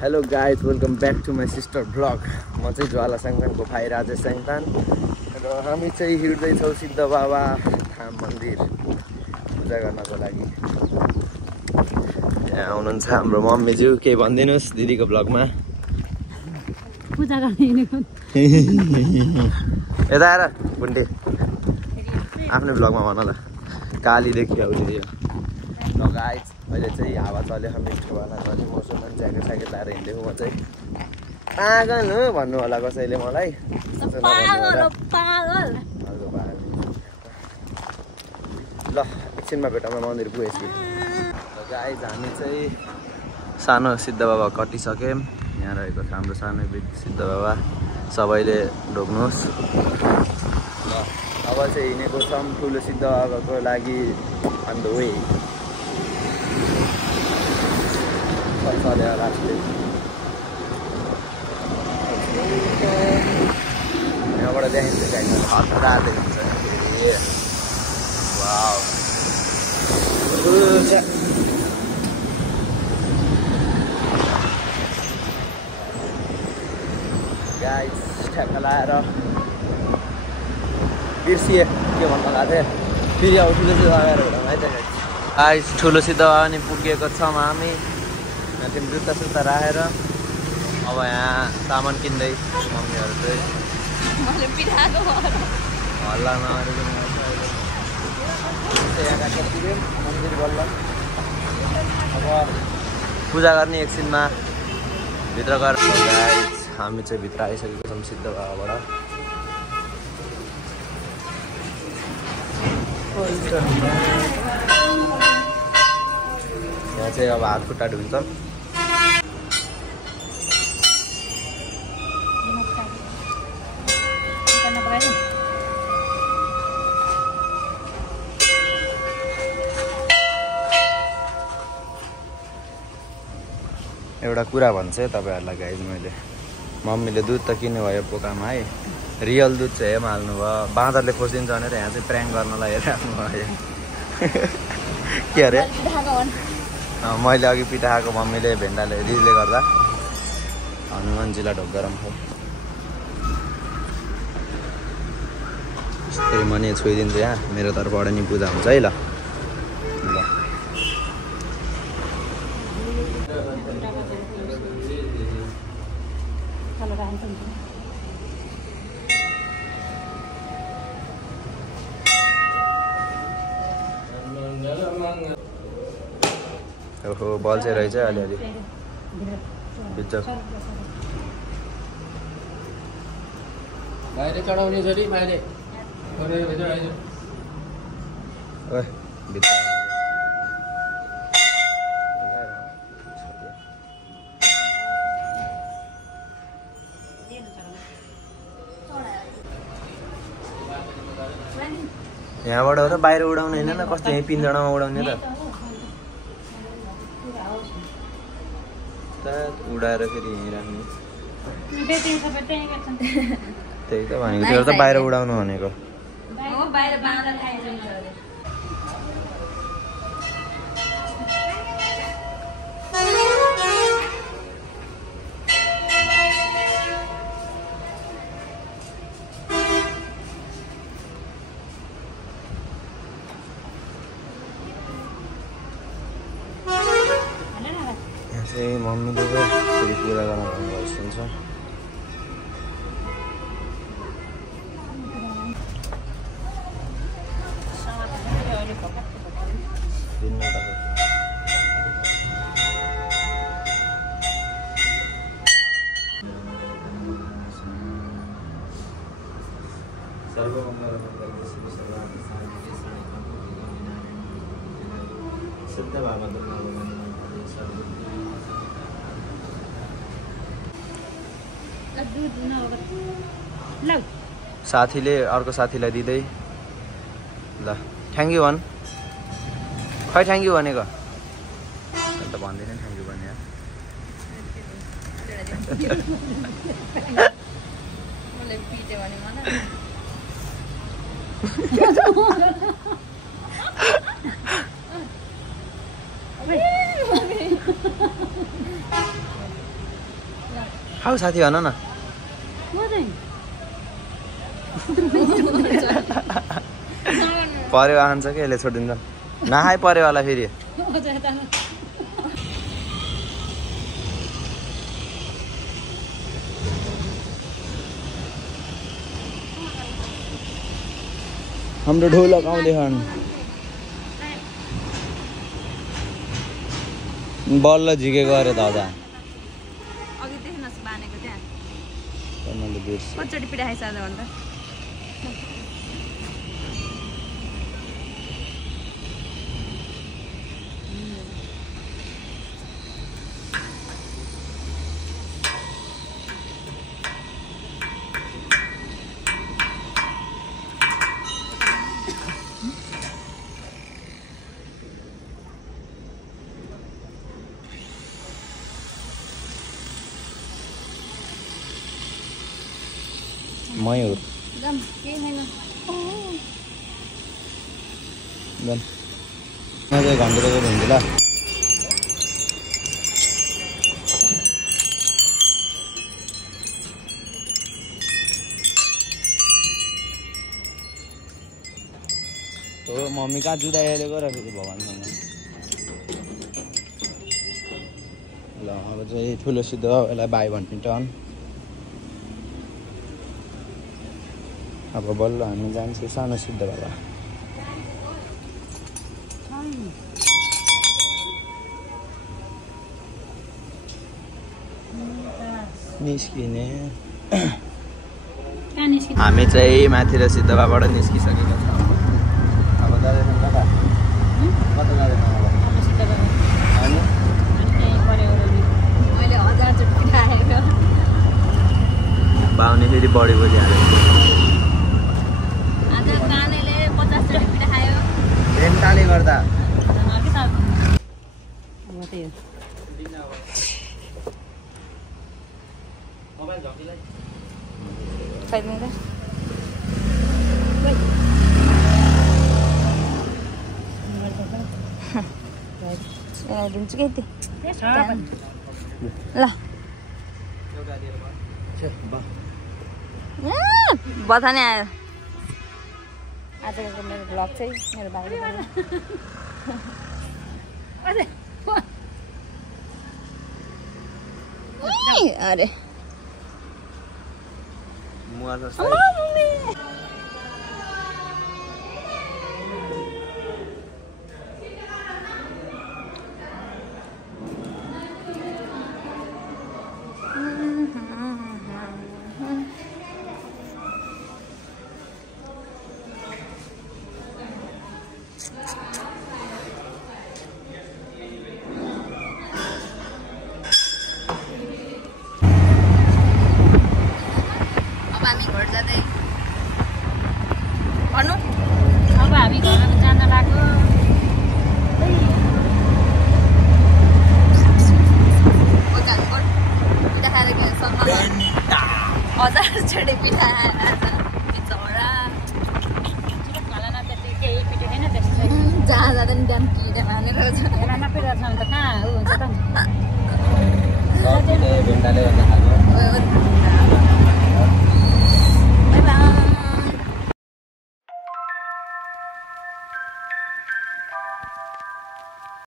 Hello guys, welcome back to my sister vlog. म चाहिँ ज्वाला साङपानको भाइ राजेश साङपान र हामी चाहिँ हिँड्दैछौँ सिद्ध बाबा धाम मन्दिर पूजा गर्नको लागि। यहाँ आउनुहुन्छ हाम्रो मम्मीज्यू। केही भनिदिनुहोस् दिदीको भ्लगमा। पूजा गर्ने यता आएर बुन्टे आफ्नै भ्लगमा भन ल। कालीदेखि आउँदै ल गाइज, अहिले चाहिँ हावा चल्यो, मिठो वाला चल्यो, मौसममा ज्याकेट स्याकेट लाएर हिँडेको। म चाहिँ पागल हो भन्नु होला कसैले मलाई। ल एकछिनमा भेटौँ, मन्दिर पुगेपछि। गाइज हामी चाहिँ सानो सिद्ध बाबा कटिसक्यौँ। यहाँ रहेको छ हाम्रो सानो सिद्ध बाबा, सबैले ढोक्नुहोस्। ल अब चाहिँ हिँडेको छौँ ठुलो सिद्ध बाबाको लागि अन द वे। यहाँबाट देखिन्छ हतार देखिन्छ। वाउ गाइस, ठ्याक्क लाएर बिर्सिए के भन्नु भएको थिएँ। फेरि अब ठुलो सिद्ध बाबा भेटौँ है त गाइस। ठुलो सिद्ध बाबा नि पुगेको छौँ हामी। यहाँ चाहिँ जुत्ता सुत्ता राखेर अब यहाँ सामान किन्दै मम्मीहरू चाहिँ हल्ला नगरेको मन्दिर बल्ल। अब पूजा गर्ने एकछिनमा भित्र गएर हामी चाहिँ भित्र आइसकेको छौँ सिद्ध बाबाबाट। यहाँ चाहिँ अब हात खुट्टा ढुल्छौँ। एउटा कुरा भन्छ है तपाईँहरूलाई गाइज, मैले मम्मीले दुध त किन्नु भयो पोकामा है, रियल दुध चाहिँ हेम हाल्नु भयो। बाँदरले खोजिदिन्छ भनेर यहाँ चाहिँ प्र्याङ्क गर्नलाई हेरिराख्नु भयो। के अरे मैले अघि पिठा खाएको, मम्मीले भेन्डाले रिजले गर्दा हनुमानजीलाई ढोक गरम खायो। फेरि म नि छोइदिन्छु यहाँ, मेरो तर्फबाट नि पूजा हुन्छ है। ल ओहो, बल चाहिँ रहेछ अलिअलि बिच बाहिर चढाउने छोरी बाहिर यहाँबाट हो र बाहिर उडाउने होइन न, कस्तो यहीँ पिन्जडामा उडाउने त उडाएर फेरि यहीँ राख्ने। त्यही त भनेको, त्यो त बाहिर उडाउनु भनेको। चाहिँ मम्मीले फेरि पूजा गर्न भन्नुभएको सुन्छ। साथीले अर्को साथीलाई दिँदै ल थ्याङ्क यू भन्। खै थ्याङ्क यू भनेको त भन्दैन। थ्याङ्क यू भने खाऊ साथी भन न परेवा खान्छ कि यसले छोडिदिन्छ नखाए परेवाला फेरि हाम्रो ढोलक आउँदै खानु बल्ल झिकेको अरे दादा अघि देख्नुहोस् बानेको त्यहाँ मैले बिर्सेँ कतिचोटि पिठाइस आज भन्दा मयूर जाम केही छैन जाम मैले घन्टा गरेर हुन्छ ल हो मम्मी कहाँ जुदा हेरेको र फेरि भगवान्सँग ल अब चाहिँ ठुलो सिद्ध यसलाई बाई भन्ने टर्न अब बल्ल हामी जान्छौँ सानो सिद्ध बाबा निस्किने हामी चाहिँ माथि र सिद्ध बाबाबाट निस्किसकेका छौँ अब जाँदैछौँ कता कता जाँदैछौँ मैले 1000 चोटि पिठाएको बाउने फेरि बढी हाल्यो कानेले 50 चोटि पिठायो रेन्टाले गर्दा दिन्छु कि यति ल बथाने आयो आजको मेरो भ्लग चाहिँ मेरो भाइले अरे अब हामी घरमा जान लाग्यो हजार चोटि पिठा केही पिटे छैन त्यस्तो जहाँ जाँदा नि बिहान पिठा हानेर नपिरहेको छ भने त कहाँ हुन्छ त भेन्टाले